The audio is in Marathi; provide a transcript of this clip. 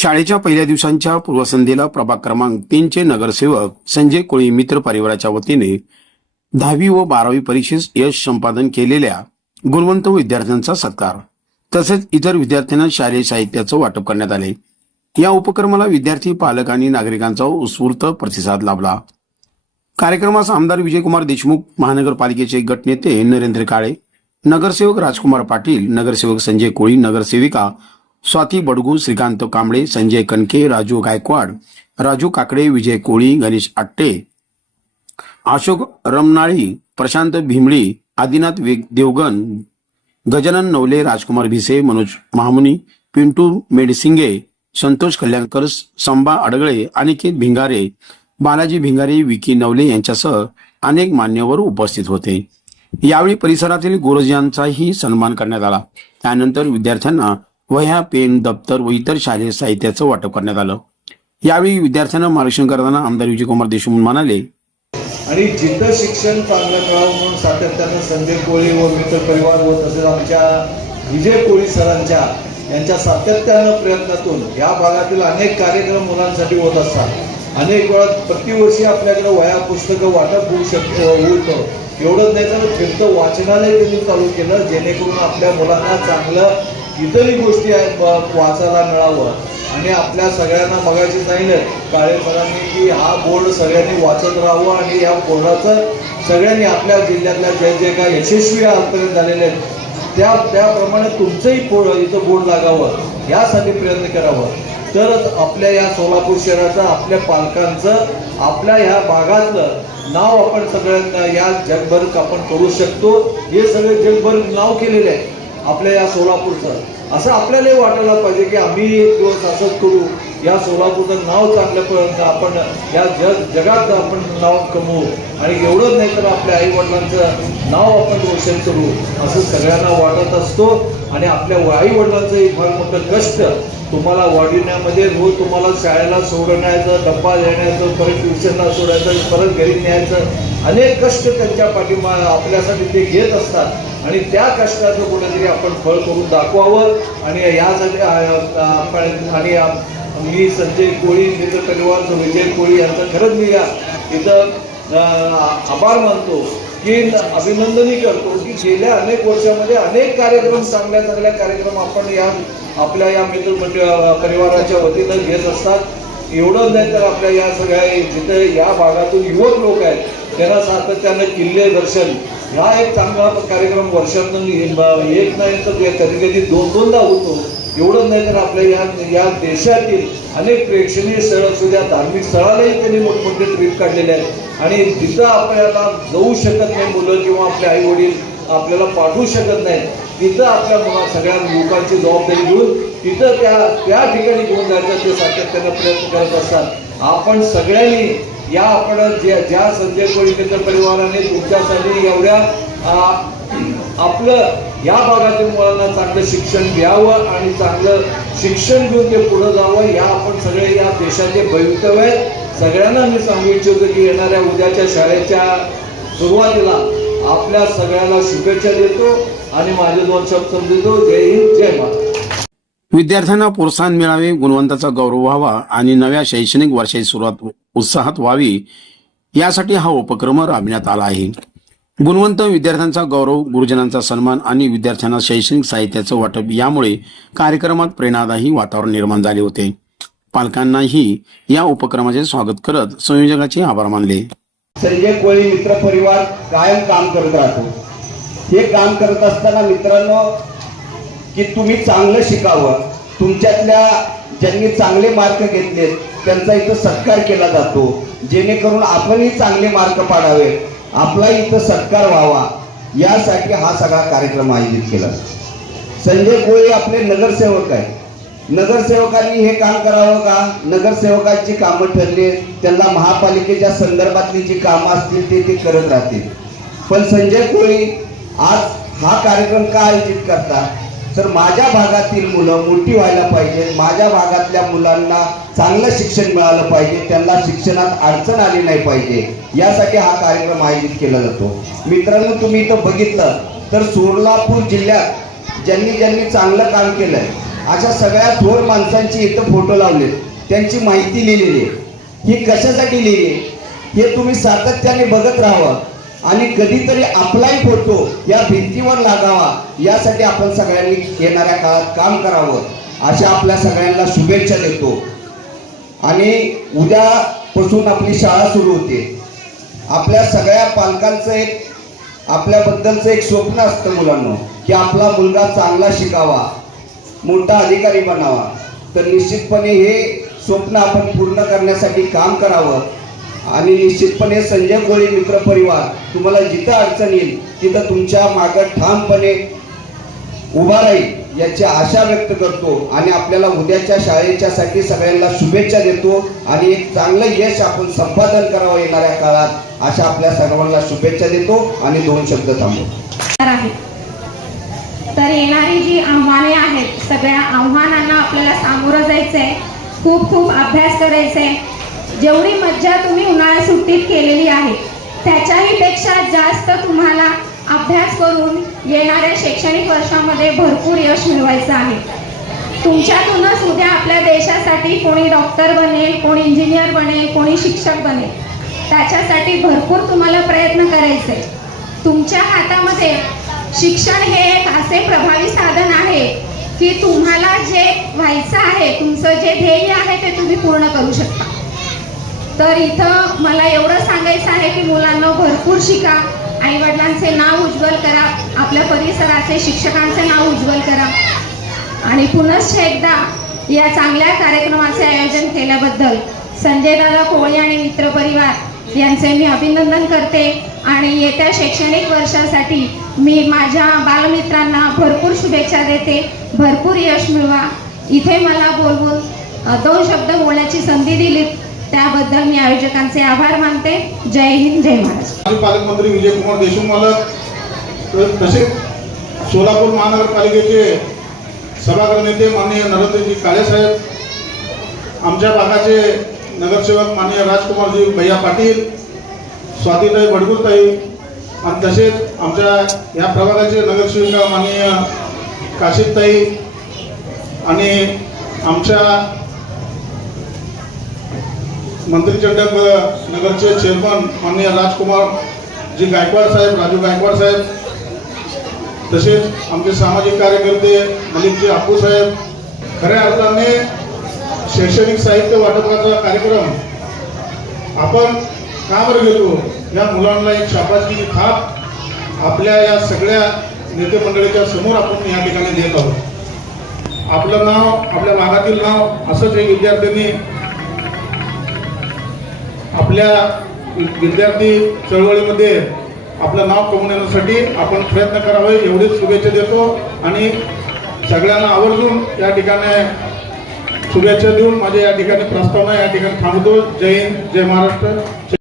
शाळेच्या पहिल्या दिवसांच्या पूर्वसंध्येला प्रभाग क्रमांक 3 नगरसेवक संजय कोळी मित्र परिवाराच्या वतीने 10वी व 12वी परीक्षेत यश संपादन केलेल्या गुणवंत विद्यार्थ्यांचा सत्कार तसेच इतर विद्यार्थ्यांना शालेय साहित्याचं वाटप करण्यात आले। या उपक्रमाला विद्यार्थी, पालक आणि नागरिकांचा उत्स्फूर्त प्रतिसाद लाभला। कार्यक्रमास आमदार विजयकुमार देशमुख, महानगरपालिकेचे गटनेते नरेंद्र काळे, नगरसेवक राजकुमार पाटील, नगरसेवक संजय कोळी, नगरसेविका स्वाती बडगू, श्रीकांत कांबळे, संजय कनके, राजू गायकवाड, राजू काकडे, विजय कोळी, गणेश आट्टे, अशोक रमनाळी, प्रशांत भीमळी, आदिनाथ देवगन, गजानन नवले, राजकुमार भिसे, मनोज महामुनी, पिंटू मेडसिंगे, संतोष कल्याणकर, संबा अडगळे, अनिकेत भिंगारे, बालाजी भिंगारे, विकी नवले यांच्यासह अनेक मान्यवर उपस्थित होते। यावेळी परिसरातील गुरुजनांचाही सन्मान करण्यात आला। त्यानंतर विद्यार्थ्यांना वह्या, पेन, दप्तर व इतर शालेय साहित्याचं वाटप करण्यात आलं। यावेळी विद्यार्थ्यांना मार्गदर्शन करताना आमदार विजयकुमार देशमुख म्हणाले, आणि जिथं शिक्षण चांगलं मिळावं म्हणून सातत्यानं संजय कोळी व मित्र परिवार व तसेच आमच्या विजय कोळी सरांच्या यांच्या सातत्यानं प्रयत्नातून या भागातील अनेक कार्यक्रम मुलांसाठी होत असतात। अनेक वेळा प्रतिवर्षी आपल्याकडे वह्या, पुस्तकं वाटप होऊ होतं। एवढंच नाही तर फिरतं वाचनालय त्यांनी चालू केलं, जेणेकरून आपल्या मुलांना चांगलं इतरही गोष्टी वाचायला मिळावं। आणि आपल्या सगळ्यांना मगाशी सांगितलं काळे सरांनी की हा बोर्ड सगळ्यांनी वाचत राहावं आणि या बोर्डाचं सगळ्यांनी आपल्या जिल्ह्यातल्या जे काय यशस्वी आजपर्यंत झालेले आहेत त्याप्रमाणे तुमचंही इथं बोर्ड लागावं यासाठी प्रयत्न करावं। तरच आपल्या या सोलापूर शहराचं, आपल्या पालकांचं, आपल्या ह्या भागातलं नाव आपण सगळ्यांना या जगभर आपण करू शकतो। हे सगळे जगभर नाव केलेले आहे आपल्या या सोलापूरचं। असं आपल्यालाही वाटायला पाहिजे की आम्ही एक दिवस असंच करू, या सोलापूरचं नाव चांगल्यापर्यंत आपण या जगात आपण नाव कमवू आणि एवढंच नाही तर आपल्या आई वडिलांचं नाव आपण रोशन करू असं सगळ्यांना वाटत असतो। आणि आपल्या आई वडिलांचं एक फार मोठं कष्ट तुम्हाला वाढविण्यामध्ये, रोज तुम्हाला शाळेला सोडण्याचं, डब्बा देण्याचं, परत ट्युशनला सोडायचं, परत घरी न्यायचं, अनेक कष्ट त्यांच्या पाठीमा आपल्यासाठी ते घेत असतात। आणि त्या कष्टाचं कुठेतरी आपण फळ करून दाखवावं। आणि यासाठी आणि मी संजय कोळी मित्र परिवार विजय कोळी यांचं खरंच मी इथं आभार मानतो की अभिनंदनही करतो की गेल्या अनेक वर्षामध्ये अनेक कार्यक्रम, चांगल्या चांगल्या कार्यक्रम आपण आपल्या या मित्र परिवाराच्या वतीनं घेत असतात। एवढंच नाही तर आपल्या या सगळ्या जिथे या भागातून युवक लोक आहेत त्यांना सातत्यानं किल्ले दर्शन हा एक चांगला कार्यक्रम वर्षातून एक नाही तर कधी कधी दोनदा होतो। एवढंच नाही तर आपल्या या देशातील अनेक प्रेक्षणीय स्थळं सुद्धा, धार्मिक स्थळालाही त्यांनी मोठमोठे ट्रिप काढलेले आहेत। आणि जिथं आपल्याला जाऊ शकत नाही मुलं किंवा आपले आई वडील आपल्याला पाठवू शकत नाही तिथं आपल्या सगळ्या लोकांची जबाबदारी घेऊन तिथं त्या ठिकाणी घेऊन जायचं ते सातत्यानं प्रयत्न करत असतात। आपण सगळ्यांनी या आपण ज्या संजय कोळी मित्र परिवाराने तुमच्यासाठी एवढ्या आपलं या भागातील मुलांना चांगलं शिक्षण द्यावं आणि चांगलं शिक्षण घेऊन ते पुढे जावं, या आपण सगळे या देशाचे भवितव्य आहेत। सगळ्यांना मी सांगू इच्छितो की येणाऱ्या उद्याच्या शाळेच्या सुरुवातीला आपल्या सगळ्यांना शुभेच्छा देतो आणि माझे 2 शब्द समजतो। जय हिंद, जय महाराष्ट्र। विद्यार्थ्यांना प्रोत्साहन मिळावे, गुणवंताचा गौरव व्हावा आणि नव्या शैक्षणिक वर्षाची सुरुवात उत्साहात व्हावी यासाठी हा उपक्रम राबविण्यात आला आहे। गुणवंत विद्यार्थ्यांचा गौरव, गुरुजनांचा सन्मान आणि विद्यार्थ्यांना शैक्षणिक साहित्याचं वाटप यामुळे कार्यक्रमात प्रेरणादायी वातावरण निर्माण झाले होते। पालकांनाही या उपक्रमाचे स्वागत करत संयोजकाचे आभार मानले। संजय कोळी मित्र परिवार कायम काम करत राहतो। हे काम करत असताना मित्रांनो की तुम्ही चांगलं शिकावं, तुमच्यातल्या ज्यांनी चांगले मार्क घेतलेत त्यांचा इथं सत्कार केला जातो, जेणेकरून आपणही चांगले मार्क पाडावे, आपला इथं सत्कार व्हावा यासाठी हा सगळा कार्यक्रम आयोजित केला। संजय कोळी आपले नगरसेवक आहे। नगरसेवकांनी हे काम करावं का? नगरसेवकांची कामं ठरली, त्यांना महापालिकेच्या संदर्भातली जी कामं असतील ते करत राहतील। पण संजय कोळी आज हा कार्यक्रम का आयोजित करतात तर माझ्या भागातील मुलं मोठी व्हायला पाहिजे, माझ्या भागातल्या मुलांना चांगलं शिक्षण मिळालं पाहिजे, त्यांना शिक्षणात अडचण आली नाही पाहिजे यासाठी हा कार्यक्रम आयोजित केला जातो। मित्रांनो, तुम्ही इथं बघितलं तर सोलापूर जिल्ह्यात ज्यांनी चांगलं काम केलंय अशा सगळ्या थोर माणसांची इथं फोटो लावलेत, त्यांची माहिती लिहिलेली आहे. ही कशासाठी लिहिली आहे हे तुम्ही सातत्याने बघत राहावं आणि कधीतरी आपलाही फोटो या भिंतीवर लागावा यासाठी आपण सगळ्यांनी येणाऱ्या काळात काम करावं अशा आपल्या सगळ्यांना शुभेच्छा देतो. आणि उद्यापासून आपली शाळा सुरू होते. आपल्या सगळ्या पालकांचं एक आपल्याबद्दलचं एक स्वप्न असतं मुलांना की आपला मुलगा चांगला शिकावा, मोठा अधिकारी बनावा. तर निश्चितपणे हे स्वप्न आपण पूर्ण करण्यासाठी काम करावं. आणि निश्चितपणे संजय कोळी मित्र परिवार तुम्हाला जिथं अडचण येईल तिथं तुमच्या मागं ठामपणे उभा राहील याची आशा व्यक्त करतो. आणि आपल्याला उद्याच्या शाळेच्यासाठी सगळ्यांना शुभेच्छा देतो आणि एक चांगलं यश आपण संपादन करावं येणाऱ्या काळात अशा आपल्या सर्वांना शुभेच्छा देतो आणि 2 शब्द थांबतो. तर येणारी जी आव्हाने आहेत सगळ्या आव्हानांना आपल्याला सामोरं जायचंय, खूप खूप अभ्यास करायचंय. जेवढी मज्जा तुम्ही उन्हाळ्या सुट्टीत केलेली आहे त्याच्याही पेक्षा जास्त तुम्हाला अभ्यास करून येणाऱ्या शैक्षणिक वर्षामध्ये भरपूर यश मिळवायचं आहे. तुमच्यातूनच उद्या आपल्या देशासाठी कोणी डॉक्टर बनेल, कोणी इंजिनियर बनेल, कोणी शिक्षक बनेल. त्याच्यासाठी भरपूर तुम्हाला प्रयत्न करायचे. तुमच्या हातामध्ये शिक्षण हे एक असे प्रभावी साधन आहे की तुम्हाला जे व्हायचं आहे, तुमचं जे ध्येय आहे ते तुम्ही पूर्ण करू शकता. तर इथं मला एवढं सांगायचं आहे की मुलांना भरपूर शिका, आईवडिलांचे नाव उज्ज्वल करा, आपल्या परिसराचे शिक्षकांचे नाव उज्ज्वल करा. आणि पुनश्च एकदा या चांगल्या कार्यक्रमाचे आयोजन केल्याबद्दल संजयदादा कोळी आणि मित्रपरिवार यांचे मी अभिनंदन करते. आणि येत्या शैक्षणिक वर्षासाठी मी माझ्या बालमित्रांना भरपूर शुभेच्छा देते. भरपूर यश मिळवा. इथे मला बोलवून 2 शब्द बोलण्याची संधी दिली त्याबद्दल मी आयोजकांचे आभार मानते. जय हिंद, जय महाराष्ट्र. पालकमंत्री विजयकुमार देशमुख मालक तसेच सोलापूर महानगरपालिकेचे सभागृह नेते माननीय नरेंद्रजी काळेसाहेब, आमच्या भागाचे नगरसेवक माननीय राजकुमारजी भैया पाटील, स्वातीताई बडगुरताई आणि तसेच आमच्या या प्रभागाचे नगरसेविका माननीय काशीताई आणि आमच्या मंत्रीचंडक नगरचे चेअरमन माननीय राजकुमार जी गायकवाड साहेब, राजू गायकवाड साहेब, तसेच आमचे सामाजिक कार्यकर्ते मलिकजी आपू साहेब. खऱ्या अर्थाने शैक्षणिक साहित्य वाटपाचा कार्यक्रम आपण का बरं घेतो, या मुलांना एक शाबासकीची थाप आपल्या या सगळ्या नेते मंडळीच्या समोर आपण या ठिकाणी देत आहोत. आपलं नाव, आपल्या भागातील नाव असंच एक विद्यार्थ्यांनी आपल्या विद्यार्थी चळवळीमध्ये आपलं नाव कमवण्यासाठी आपण प्रयत्न करावे एवढीच शुभेच्छा देतो. आणि सगळ्यांना आवर्जून या ठिकाणी शुभेच्छा देऊन माझ्या या ठिकाणी प्रस्तावना या ठिकाणी थांबतो. जय हिंद, जय महाराष्ट्र.